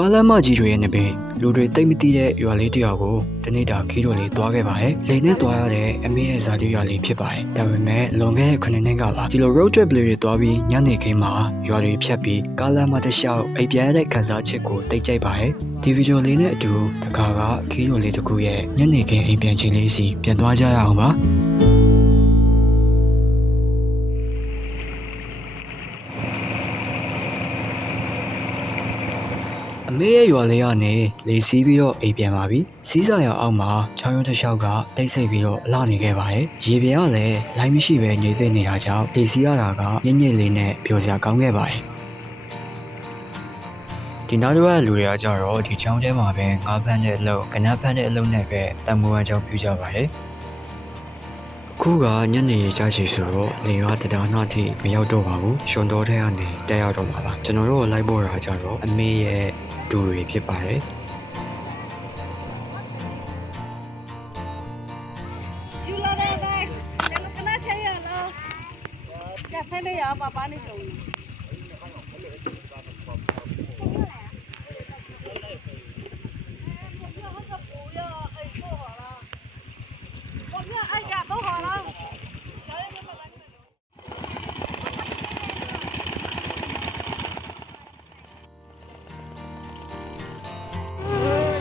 ကားလမ်းမကြီးတွေရဲ့နေပင်လူတွေတိတ်မတီးတဲ့ရွာလေးတစ်ရွာကိုတနေ့တာခီးတို့လေးတွားခဲ့ပါတယ်။လေနဲ့တွားရတဲ့အမေရဲ့ဇာတိရွာလေးဖြစ်ပါတယ်။ဒါပေမဲ့လွန်ခဲ့တဲ့9နှစ်ကပါဒီလို road trip လေးတွေတွားပြီးညနေခင်းမှာရွာတွေဖြတ်ပြီးကားလမ်းမတစ်လျှောက်အိပ်ပြန်ရတဲ့ခန်းစားချက်ကိုတိတ်ကြိုက်ပါတယ်။ဒီဗီဒီယိုလေးနဲ့အတူတခါကခီးတို့လေးတစ်ခုရဲ့ညနေခင်းအိပ်ပြန်ချိန်လေးစီပြန်သွားကြရအောင်ပါ။အမေရဲ့ရွာလေးကနေလေစီးပြီးတော့အိမ်ပြန်ပါပြီစီးစာရအောက်မှာချောင်းရုံးတစ်လျှောက်ကတိတ်ဆိတ်ပြီးတော့အလှနေခဲ့ပါတယ်ရေပြားကလည်းလိုင်းမရှိပဲနေသိနေတာကြောင့်လေစီးရတာကညညလေးနဲ့ပျော်စရာကောင်းခဲ့ပါတယ်ဒီနောက်တစ်ပတ်လူတွေကကြတော့ဒီချောင်းထဲမှာပဲငါးဖမ်းတဲ့အလုပ်ကနန်းဖမ်းတဲ့အလုပ်နဲ့ပဲတန်မိုးအကြောင်းပြုကြပါတယ်အခုကညနေရေးချချီဆိုတော့လေကတဒါနာထိမရောက်တော့ပါဘူးရှင်တော်ထဲကနေတက်ရောက်တော့မှာပါကျွန်တော်တို့လိုက်ဖို့တာကြတော့အမေရဲ့ဒူတွေဖြစ်ပါတယ်ယူလာတယ်လေကနချေရလားကျဆင်းနေရပါပါနေလို့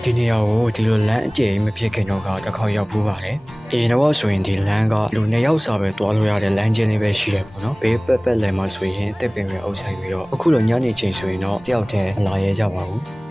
ဒီနေရာကိုဒီလိုလမ်းအကျယ်မဖြစ်ခင်တော့ကတစ်ခေါက်ရောက်ဖူးပါတယ်။အရင်တော့ဆိုရင်ဒီလမ်းကလူနှစ်ယောက်စာပဲတွားလို့ရတဲ့လမ်းချင်းလေးပဲရှိတယ်ပေါ့နော်။ဘေးပက်ပက်လယ်မှာဆိုရင်တက်ပင်ပဲအုပ်ဆိုင်ပြီးတော့အခုလိုညနေချိန်ဆိုရင်တော့တယောက်တည်းမလာရဲကြပါဘူး။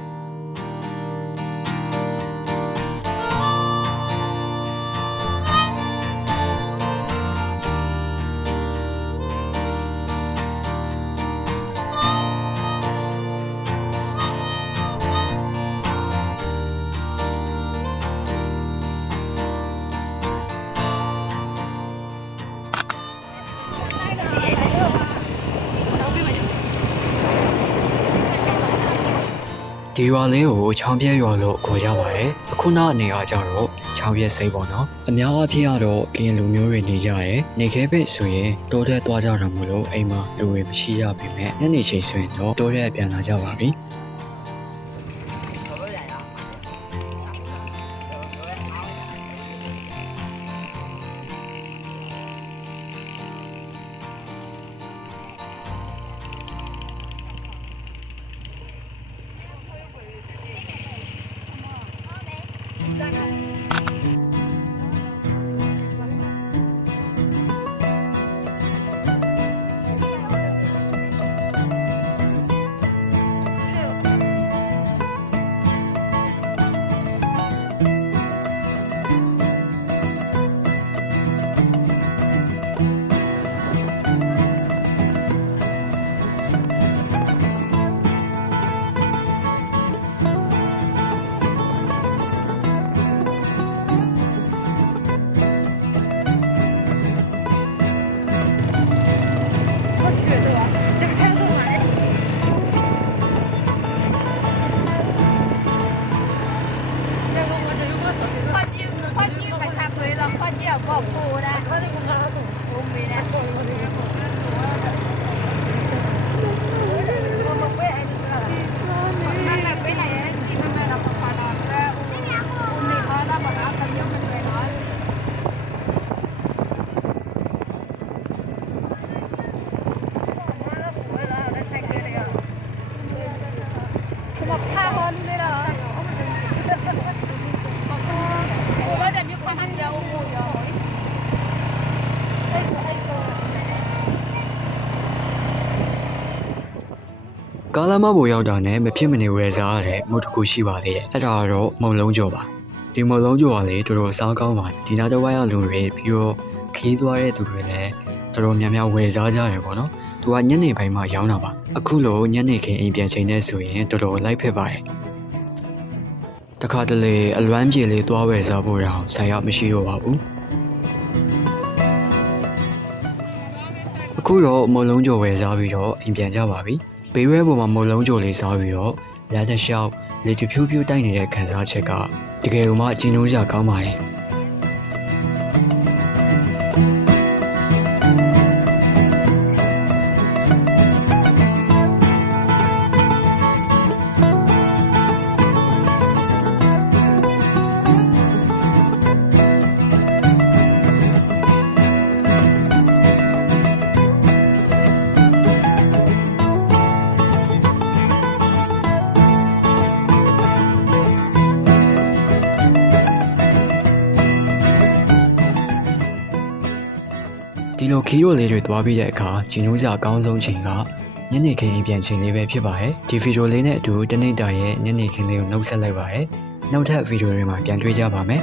ဒီရွာလေးကိုချောင်းပြဲရွာလို့ခေါ်ကြပါတယ်အခုနောက်အနေကကြတော့ချောင်းပြဲစိတ်ပေါ့နော်အများအားဖြင့်ကတော့ကရင်လူမျိုးတွေနေကြတယ်နေခဲပဲဆိုရင်တိုးထဲသွားကြတာမလို့အိမ်မှာလူတွေမရှိကြပေမဲ့ညနေချိန်ဆိုရင်တော့တိုးထဲပြန်လာကြပါပြီကားလမ်းမပေါ်ရောက်တာနဲ့မဖြစ်မနေဝယ်စားရတဲ့မုတ်တစ်ခုရှိပါသေးတယ်အဲ့ဒါကတော့မုံလုံးကျော်ပါဒီမုံလုံးကျော်ကလေတော်တော်စားကောင်းပါတယ်ဒီနောက်တစ်ဝိုင်းကလူတွေပြီးတော့ခီးသွားတဲ့သူတွေလည်းတော်တော်များများဝယ်စားကြတယ်ပေါ့နော်သူကညနေပိုင်းမှရောင်းတာပါအခုလိုညနေခင်းအိမ်ပြန်ချိန်နေဆိုရင်တော်တော်လိုက်ဖြစ်ပါတယ်တခါတလေအလွမ်းပြေလေးသွားဝယ်စားဖို့တော့ဆိုင်ရောက်မရှိတော့ပါဘူးအခုတော့မုံလုံးကျော်ဝယ်စားပြီးတော့အိမ်ပြန်ကြပါပြီဘေးရဲပေါ်မှာမုံလုံးကြိုလေးစားပြီးတော့လမ်းတစ်လျှောက်လေတဖြူးဖြူးတိုက်နေတဲ့ခန်းစားချက်ကတကယ်လို့မှအကျဉ်းလို့ရကောင်းပါတယ် ဒီလိုခီးရိုလေးတွေသွားပြီးတဲ့အခါဂျီနိုးစာအကောင်းဆုံးချိန်ကညနေခင်းအိမ်ပြန်ချိန်လေးပဲဖြစ်ပါတယ်ဒီဗီဒီယိုလေးနဲ့အတူတနေ့တာရဲ့ညနေခင်းလေးကိုနှုတ်ဆက်လိုက်ပါတယ်နောက်ထပ်ဗီဒီယိုတွေမှာပြန်တွေ့ကြပါမယ်